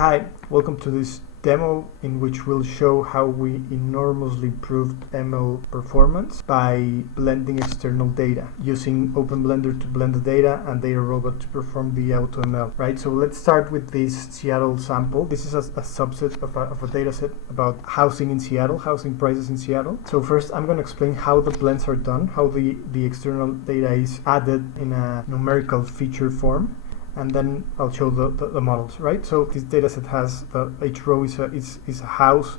Hi, welcome to this demo in which we'll show how we enormously improved ML performance by blending external data using OpenBlender to blend the data and DataRobot to perform the autoML, right? So let's start with this Seattle sample. This is a subset of a data set about housing in Seattle, housing prices in Seattle. So first I'm going to explain how the blends are done, how the external data is added in a numerical feature form. And then I'll show the models, right? So this dataset has each row is a house,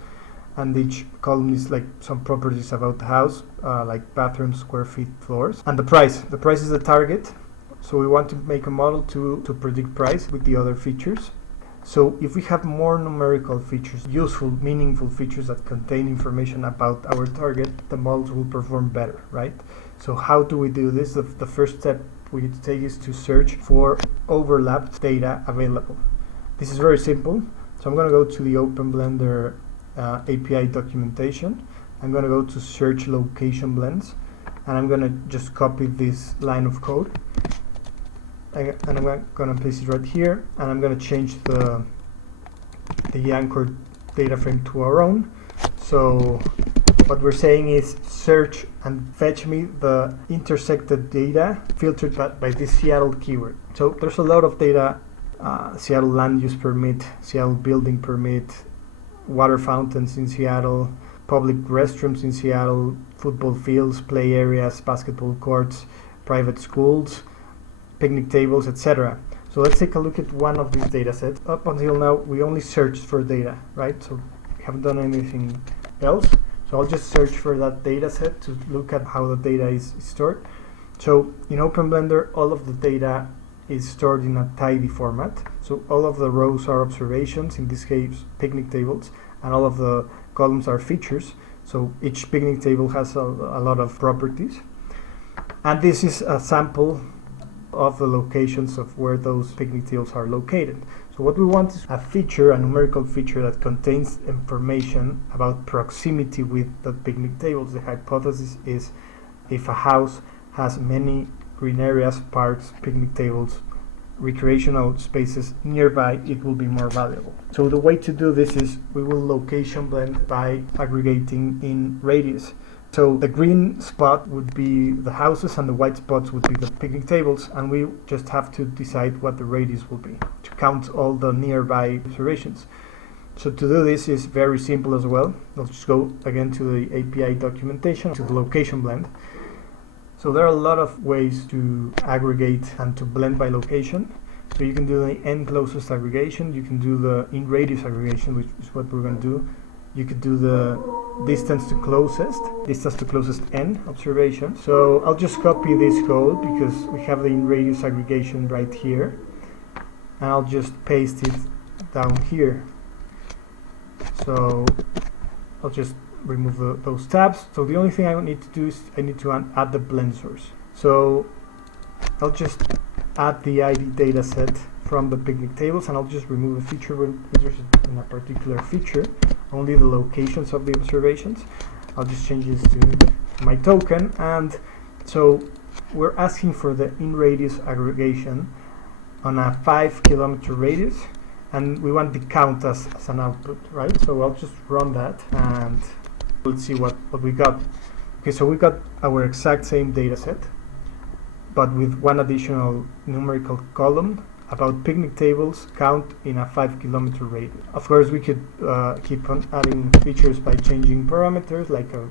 and each column is like some properties about the house, like bathrooms, square feet, floors, and the price. The price is the target. So we want to make a model to predict price with the other features. So if we have more numerical features, useful, meaningful features that contain information about our target, the models will perform better, right? So how do we do this? The first step we need to take is to search for overlapped data available. This is very simple. So I'm going to go to the OpenBlender API documentation. I'm going to go to search location blends, and I'm going to just copy this line of code. And I'm going to place it right here, and I'm going to change the anchored data frame to our own. So what we're saying is search and fetch me the intersected data filtered by this Seattle keyword. So there's a lot of data, Seattle land use permit, Seattle building permit, water fountains in Seattle, public restrooms in Seattle, football fields, play areas, basketball courts, private schools, picnic tables, etc. So let's take a look at one of these data sets. Up until now, we only searched for data, right? So we haven't done anything else. So I'll just search for that data set to look at how the data is stored. So in OpenBlender, all of the data is stored in a tidy format. So all of the rows are observations, in this case picnic tables, and all of the columns are features. So each picnic table has a lot of properties. And this is a sample of the locations of where those picnic tables are located. So what we want is a feature, a numerical feature that contains information about proximity with the picnic tables. The hypothesis is if a house has many green areas, parks, picnic tables, recreational spaces nearby, it will be more valuable. So the way to do this is we will location blend by aggregating in radius. So the green spot would be the houses and the white spots would be the picnic tables, and we just have to decide what the radius will be to count all the nearby observations. So to do this is very simple as well. Let's just go again to the API documentation, to the location blend. So there are a lot of ways to aggregate and to blend by location. So you can do the n closest aggregation, you can do the in radius aggregation, which is what we're going to do. You could do the distance to closest n observation. So I'll just copy this code because we have the in radius aggregation right here, and I'll just paste it down here. So I'll just remove those tabs. So the only thing I need to do is I need to add the blend source. So I'll just add the ID data set from the picnic tables, and I'll just remove a feature when interested in a particular feature, only the locations of the observations. I'll just change this to my token, and so we're asking for the in radius aggregation on a 5 kilometer radius, and we want the count as an output, right? So I'll just run that and let's see what we got. Okay, so we got our exact same data set, but with one additional numerical column about picnic tables count in a 5 kilometer radius. Of course, we could keep on adding features by changing parameters like a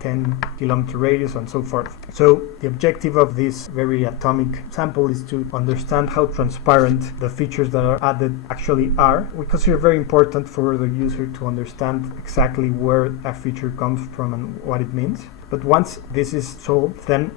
10 kilometer radius and so forth. So the objective of this very atomic sample is to understand how transparent the features that are added actually are. We consider very important for the user to understand exactly where a feature comes from and what it means. But once this is solved, then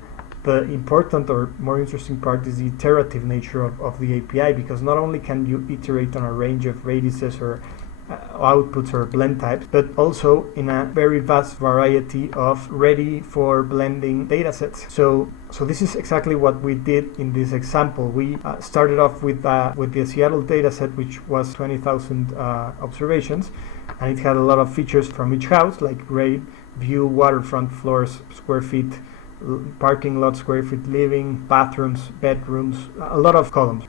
the important or more interesting part is the iterative nature of the API, because not only can you iterate on a range of radiuses or outputs or blend types, but also in a very vast variety of ready for blending datasets. So this is exactly what we did in this example. We started off with the Seattle dataset, which was 20,000 observations, and it had a lot of features from each house, like grade, view, waterfront, floors, square feet, parking lot, square feet, living, bathrooms, bedrooms, a lot of columns.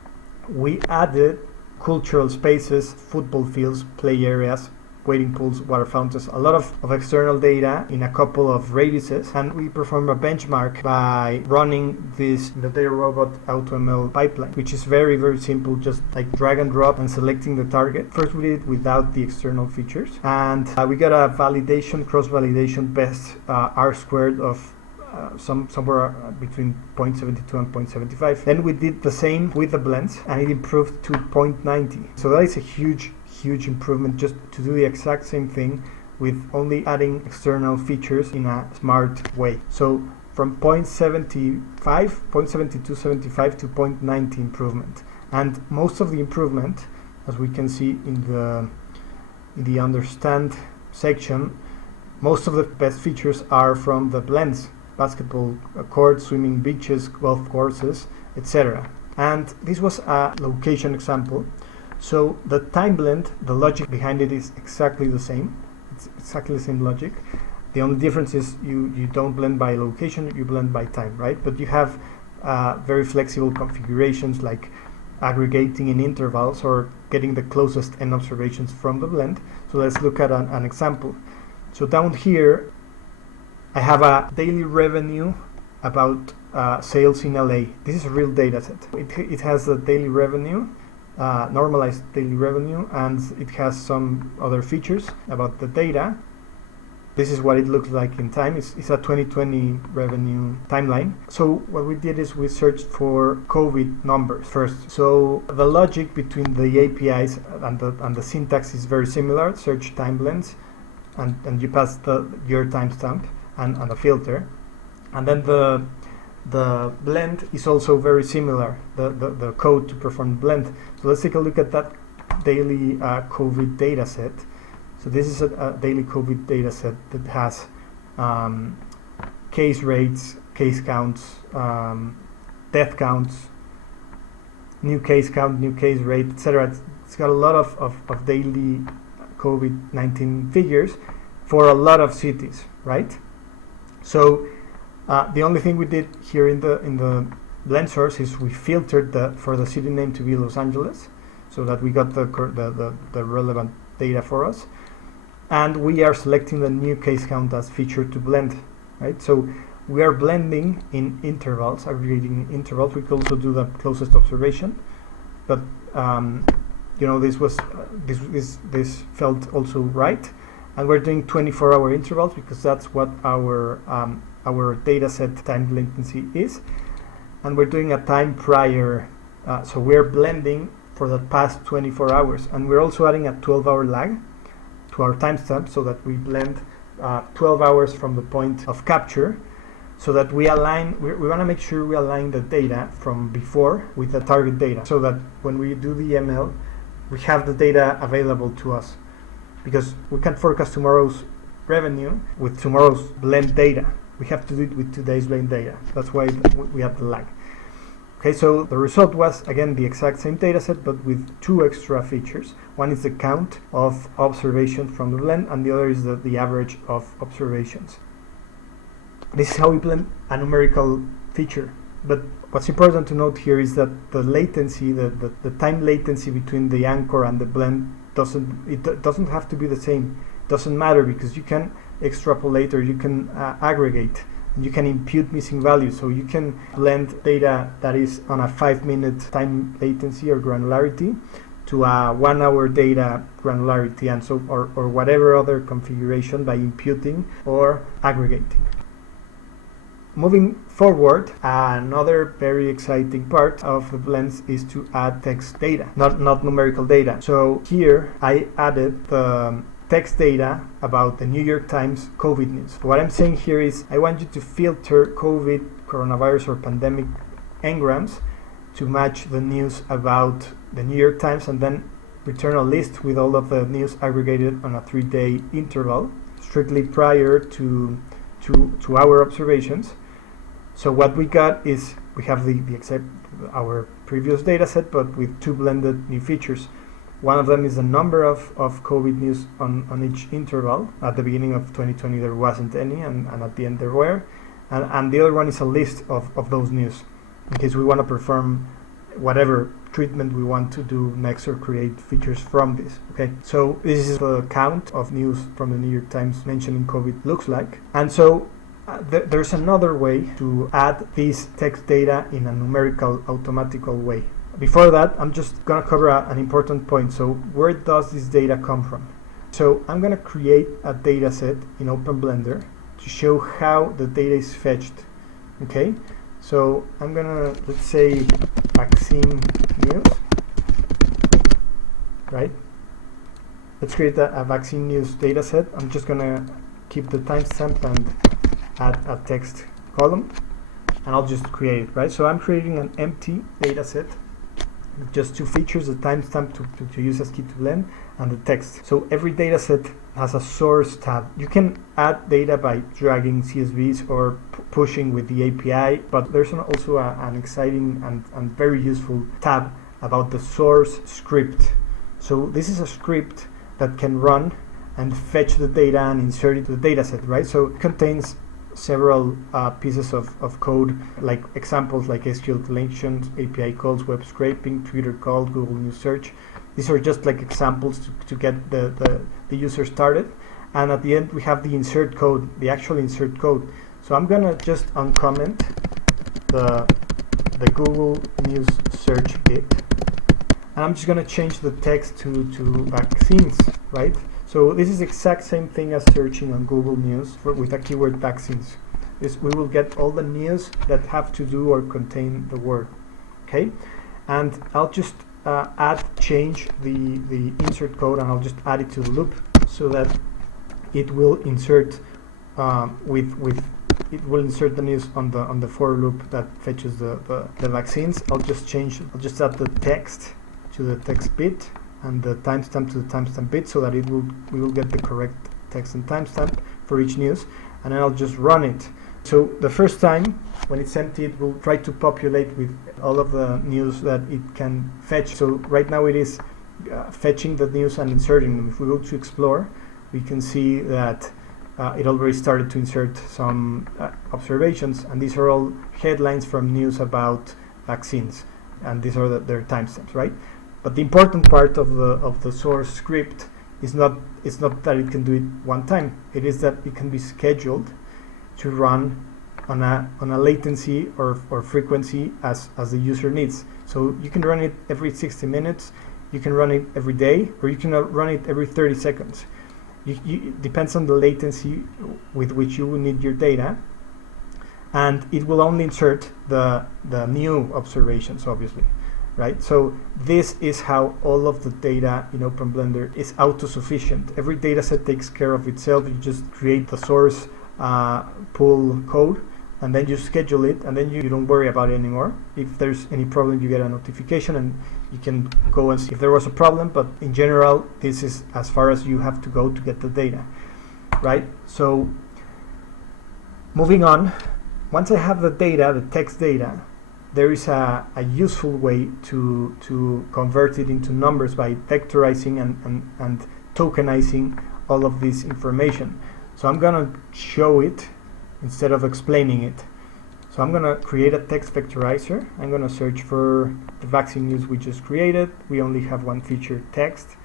We added cultural spaces, football fields, play areas, waiting pools, water fountains, a lot of external data in a couple of radiuses, and we perform a benchmark by running the DataRobot autoML pipeline, which is very, very simple, just like drag and drop and selecting the target. First we did it without the external features, and we got a validation, cross-validation best R squared of somewhere between 0.72 and 0.75. Then we did the same with the blends, and it improved to 0.90. So that is a huge improvement, just to do the exact same thing with only adding external features in a smart way. So from 0.7275 to 0.90 improvement. And most of the improvement, as we can see in the understand section, most of the best features are from the blends: basketball courts, swimming beaches, golf courses, etc. And this was a location example. So the time blend, the logic behind it is exactly the same. It's exactly the same logic. The only difference is you don't blend by location, you blend by time, right? But you have very flexible configurations like aggregating in intervals or getting the closest n observations from the blend. So let's look at an example. So down here, I have a daily revenue about sales in LA. This is a real data set. It has a daily revenue, normalized daily revenue, and it has some other features about the data. This is what it looks like in time. It's a 2020 revenue timeline. So what we did is we searched for COVID numbers first. So the logic between the APIs and the syntax is very similar. Search time blends, and you pass your timestamp and a filter, and then the blend is also very similar, the code to perform blend. So let's take a look at that daily COVID data set. So this is a daily COVID data set that has case rates, case counts, death counts, new case count, new case rate, etc. It's got a lot of daily COVID-19 figures for a lot of cities, right? So the only thing we did here in the blend source is we filtered for the city name to be Los Angeles, so that we got the relevant data for us, and we are selecting the new case count as feature to blend, right? So we are blending in intervals, aggregating in intervals. We could also do the closest observation, but you know, this felt also right. And we're doing 24-hour intervals because that's what our data set time latency is. And we're doing a time prior, so we're blending for the past 24 hours. And we're also adding a 12-hour lag to our timestamp so that we blend 12 hours from the point of capture, so that we align, we want to make sure we align the data from before with the target data, so that when we do the ML, we have the data available to us. Because we can't forecast tomorrow's revenue with tomorrow's blend data. We have to do it with today's blend data. That's why we have the lag. Okay, so the result was, again, the exact same data set, but with two extra features. One is the count of observations from the blend, and the other is the average of observations. This is how we blend a numerical feature. But what's important to note here is that the latency, the time latency between the anchor and the blend doesn't have to be the same. It doesn't matter, because you can extrapolate or you can aggregate, and you can impute missing values. So you can blend data that is on a 5-minute time latency or granularity to a 1-hour data granularity, and so or whatever other configuration by imputing or aggregating. Moving forward, another very exciting part of the blends is to add text data, not numerical data. So here I added the text data about the New York Times COVID news. What I'm saying here is I want you to filter COVID, coronavirus, or pandemic engrams to match the news about the New York Times, and then return a list with all of the news aggregated on a 3-day interval, strictly prior to our observations. So what we got is we have our previous data set, but with two blended new features. One of them is the number of COVID news on each interval. At the beginning of 2020 there wasn't any, and at the end there were. And the other one is a list of those news, in case we want to perform whatever treatment we want to do next or create features from this. Okay, so this is the count of news from the New York Times mentioning COVID looks like. And so there's another way to add this text data in a numerical automatical way. Before that, I'm just gonna cover an important point. So where does this data come from? So I'm gonna create a data set in OpenBlender to show how the data is fetched. Okay, so I'm gonna, let's say, vaccine news, right? Let's create a vaccine news data set. I'm just gonna keep the timestamp and add a text column, and I'll just create it, right? So I'm creating an empty data set with just two features, the timestamp to use as key to blend, and the text. So every data set has a source tab. You can add data by dragging CSVs or pushing with the API, but there's also an exciting and very useful tab about the source script. So this is a script that can run and fetch the data and insert it to the data set, right? So it contains several pieces of code, like examples like SQL collections, API calls, web scraping, Twitter calls, Google News search. These are just like examples to get the user started. And at the end we have the insert code, the actual insert code. So I'm gonna just uncomment the Google News search bit, and I'm just gonna change the text to vaccines, right? So this is the exact same thing as searching on Google News with a keyword vaccines. We will get all the news that have to do or contain the word, okay? And I'll just change the insert code, and I'll just add it to the loop so that it will insert it will insert the news on the for loop that fetches the vaccines. I'll just add the text to the text bit and the timestamp to the timestamp bit so that we will get the correct text and timestamp for each news, and then I'll just run it. So the first time when it's empty, it will try to populate with all of the news that it can fetch. So right now it is fetching the news and inserting them. If we go to explore, we can see that it already started to insert some observations, and these are all headlines from news about vaccines, and these are their timestamps, right? But the important part of the source script is not that it can do it one time. It is that it can be scheduled to run on a latency or frequency as the user needs. So you can run it every 60 minutes, you can run it every day, or you can run it every 30 seconds. It depends on the latency with which you will need your data, and it will only insert the new observations, obviously. Right? So this is how all of the data in OpenBlender is auto-sufficient. Every data set takes care of itself. You just create the source pool code, and then you schedule it, and then you don't worry about it anymore. If there's any problem, you get a notification, and you can go and see if there was a problem, but in general, this is as far as you have to go to get the data, right? So moving on, once I have the data, the text data, there is a useful way to convert it into numbers by vectorizing and tokenizing all of this information. So I'm gonna show it instead of explaining it. So I'm gonna create a text vectorizer. I'm gonna search for the vaccine news we just created. We only have one feature, text,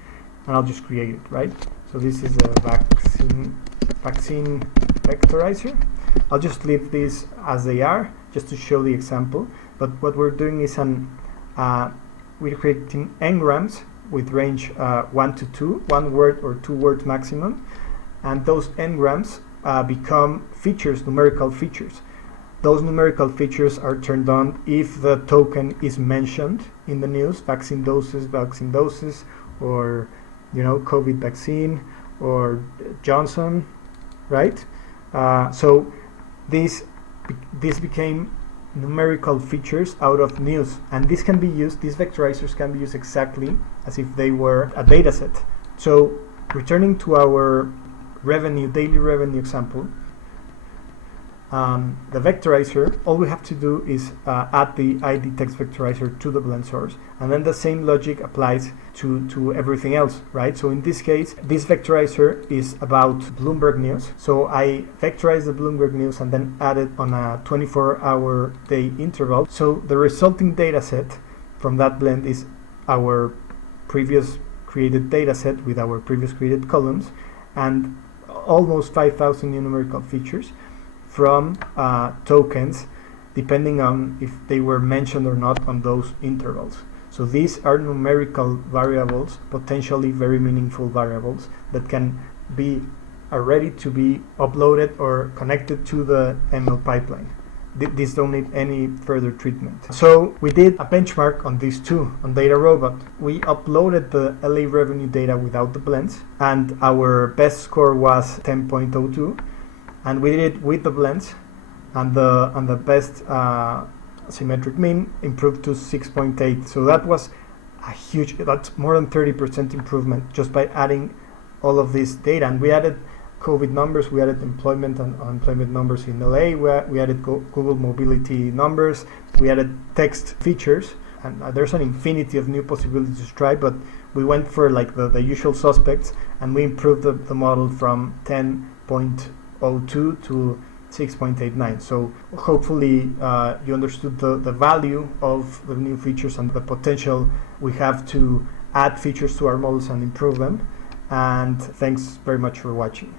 and I'll just create it, right? So this is a vaccine vectorizer. I'll just leave these as they are, just to show the example. But what we're doing is we're creating n-grams with range 1 to 2, 1 word or 2 words maximum, and those n-grams become features, numerical features. Those numerical features are turned on if the token is mentioned in the news, vaccine doses, or COVID vaccine, or Johnson, right? So this became numerical features out of news, and these vectorizers can be used exactly as if they were a data set. So returning to our daily revenue example, the vectorizer, all we have to do is add the ID text vectorizer to the blend source, and then the same logic applies to everything else, right? So in this case, this vectorizer is about Bloomberg News. So I vectorize the Bloomberg News and then add it on a 24-hour day interval. So the resulting data set from that blend is our previous created data set with our previous created columns and almost 5,000 new numerical features from tokens, depending on if they were mentioned or not on those intervals. So these are numerical variables, potentially very meaningful variables that can be ready to be uploaded or connected to the ML pipeline. These don't need any further treatment. So we did a benchmark on these two, on DataRobot. We uploaded the LA revenue data without the blends, and our best score was 10.02, and we did it with the blends, and the best symmetric mean improved to 6.8. So that was a huge, that's more than 30% improvement just by adding all of this data. And we added COVID numbers, we added employment and unemployment numbers in LA, we added Google mobility numbers, we added text features, and there's an infinity of new possibilities to try, but we went for like the usual suspects, and we improved the model from 10.02 to 6.89. So hopefully you understood the value of the new features and the potential we have to add features to our models and improve them. And thanks very much for watching.